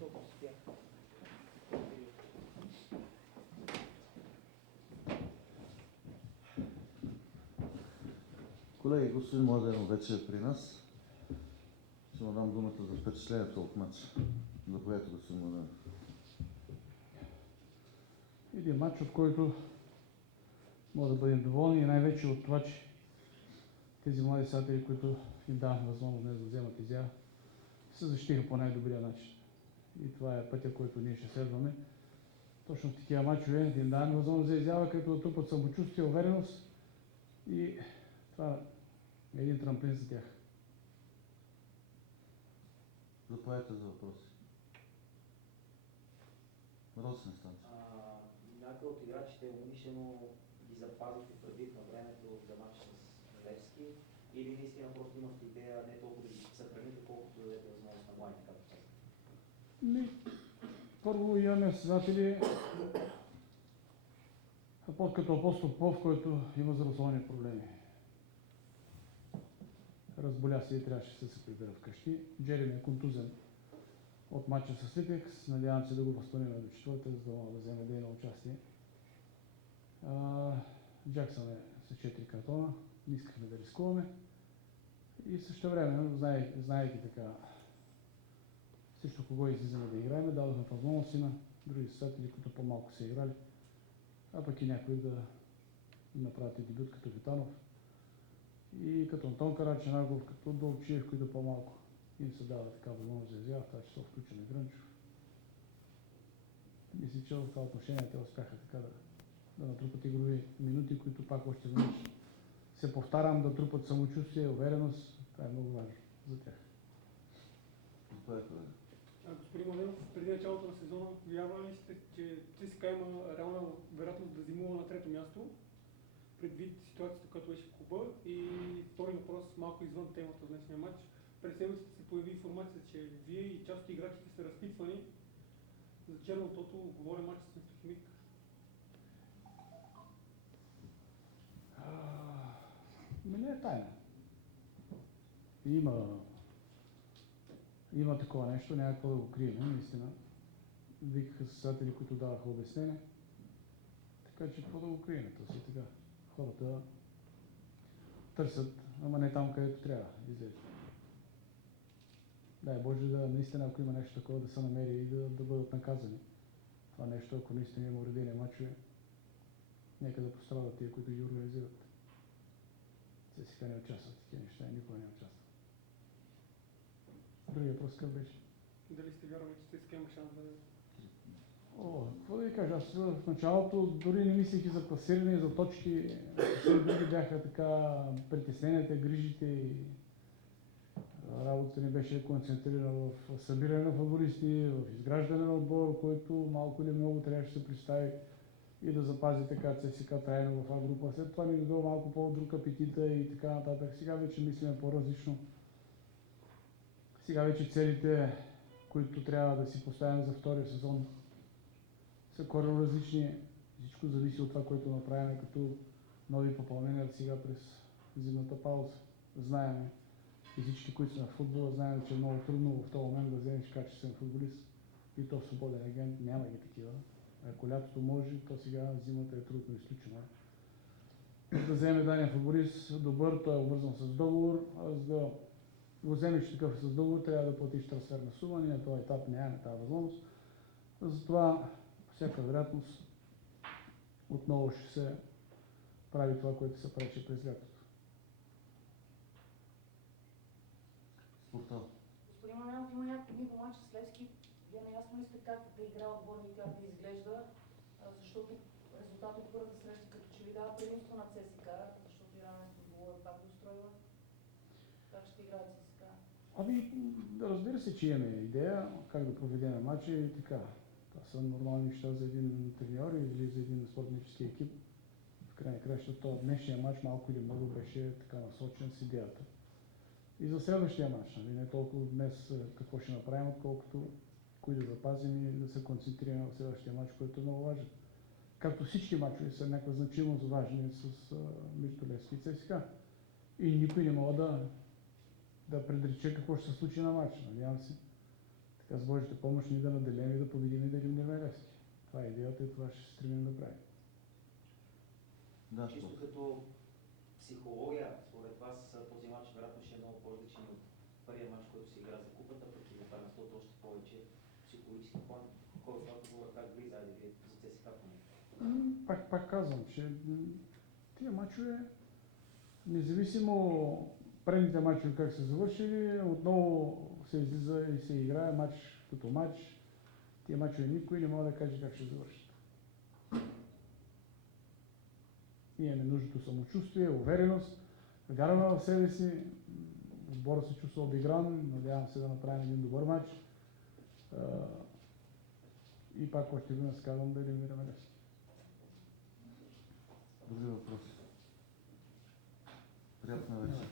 толкова успях. Колеги, господин Младенов вече е при нас. Ще му дам думата за впечатлението от матча. Заповядайте, господин Младенов. Един матч, от който може да бъдем доволни и най-вече от това, че тези млади състезатели, които им дават възможност днес да вземат изява, се защитиха по най-добрия начин. И това е пътя, който ние ще следваме. Точно в такива мачове да им даваме възможност за изява, като да трупат самочувствие, увереност и това е един трамплин за тях. Заповядайте за въпроси. Росен Станчев. Някой от играчите умишлено ги запазихте предвид на времето за матч с Левски или наистина просто имахте идея не толкова да ги съхраните, колкото да дадете възможност на младите, както казвате? Първо имаме състезатели като Апостол Попов, който има здравословни проблеми. Разболя се и трябваше да се прибира вкъщи. Джереми е контузен от матча с Литекс. Надявам се да го възстановим до четвърта, за да мога да вземе дейно участие. Джаксън е с 4 картона. Не искахме да рискуваме. И също време, знаейки така също кого излизаме да играем, дадохме възможности на други състезатели, които по-малко са играли, а пък и някои да направят и дебют като Витанов и като Антон Караченагов, като Долчиев, които по-малко им се дава така възможност за изява, в това число включен и Грънчев. Мисля, че в това отношение те успяха така да натрупат игрови минути, които пак още веднъж се повтарям, да трупат самочувствие, увереност. Това е много важно за тях. Господин Младенов, преди началото на сезона, вярвали ли сте, че ЦСКА има реална вероятност да зимува на трето място, предвид ситуацията, която беше в клуба? И втори въпрос, малко извън темата в днешния матч. През седмицата се появи информация, че вие и част от играчите са разпитвани за черното, говоря матч с Нефтохимик. Не е тайна. Има такова нещо, няма какво да го крием, наистина. Викаха състезатели, които даваха обяснение. Така че какво да го крием, то си така. Хората търсят, ама не там, където трябва да излезе. Дай Боже да наистина, ако има нещо такова, да се намери и да бъдат наказани. Това нещо, ако наистина има уредени мачове, нека да пострадат тия, които ги организират. ЦСКА не участват в такива неща и никога не участва. Другия въпрос какъв беше? Дали сте вярвали, че ЦСКА има шанс да... Какво да ви кажа, аз в началото дори не мислех и за класиране, и за точки. Всички други бяха така притесненията, грижите и работата ни беше концентрирана в събиране на футболисти, в изграждане на отбор, който малко или много трябваше да се представи и да запази така ЦСКА трайно в А група. След това ни дойде малко по-друг апетита и така нататък. Сега вече мислим по-различно. Сега вече целите, които трябва да си поставим за втория сезон, са коренно различни. Всичко зависи от това, което направим като нови попълнения сега през зимната пауза. Знаем и всички, които са на футбола, знаем, че е много трудно в този момент да вземеш качествен футболист и то свободен агент. Няма ги такива. Ако лятото може, то сега зимата е трудно изключено. Да вземе даден футболист добър, той е обвързан с договор, а за да го вземеш такъв с договор, трябва да платиш трансферна сума. Ние на този етап нямаме тази възможност. Затова всяка вероятност отново ще се прави това, което се правеше през лятото. Спортал. Господин Младенов, има някакви дни по мача с Левски. Вие наясно ли сте как да играе отборът и как да изглежда, защото резултат от първата среща като че ви дава предимство на ЦСКА, защото Ирана футбола как да устройва? Как ще играе ЦСКА? Разбира се, че имаме идея как да проведем матча и така. Това са нормални неща за един треньор или за един спортнически екип. В крайна краща, то днешния матч малко или много беше така насочен с идеята. И за следващия матч, не толкова днес какво ще направим, отколкото кои да запазим и да се концентрираме в следващия матч, който е много важен. Както всички матчове са някаква значимост важни между Левски и ЦСКА. И никой не мога да предрече какво ще се случи на матча. Надявам се Така с Божията помощ ние да наделем и да победим и да елиминираме Левски. Това е идеята и това ще се стремим да правим. Да, Чисто като психология, според вас този матч вероятно ще е много по-различен от първия матч, който се игра за купата, пък и за първенството още повече психологически план. Кой е това, как влизаете вие за ЦСКА? Пак казвам, че тия мачове, независимо предните мачове как са завършили, отново се излиза и се играе матч като матч. Тия мачове никой не може да каже как ще завършат. Ние имаме нужното самочувствие, увереност, вярваме в себе си, отбора се чувства обигран, надявам се да направим един добър матч. И пак още веднъж казвам да елиминираме Левски. Други въпроси? Приятна вечер.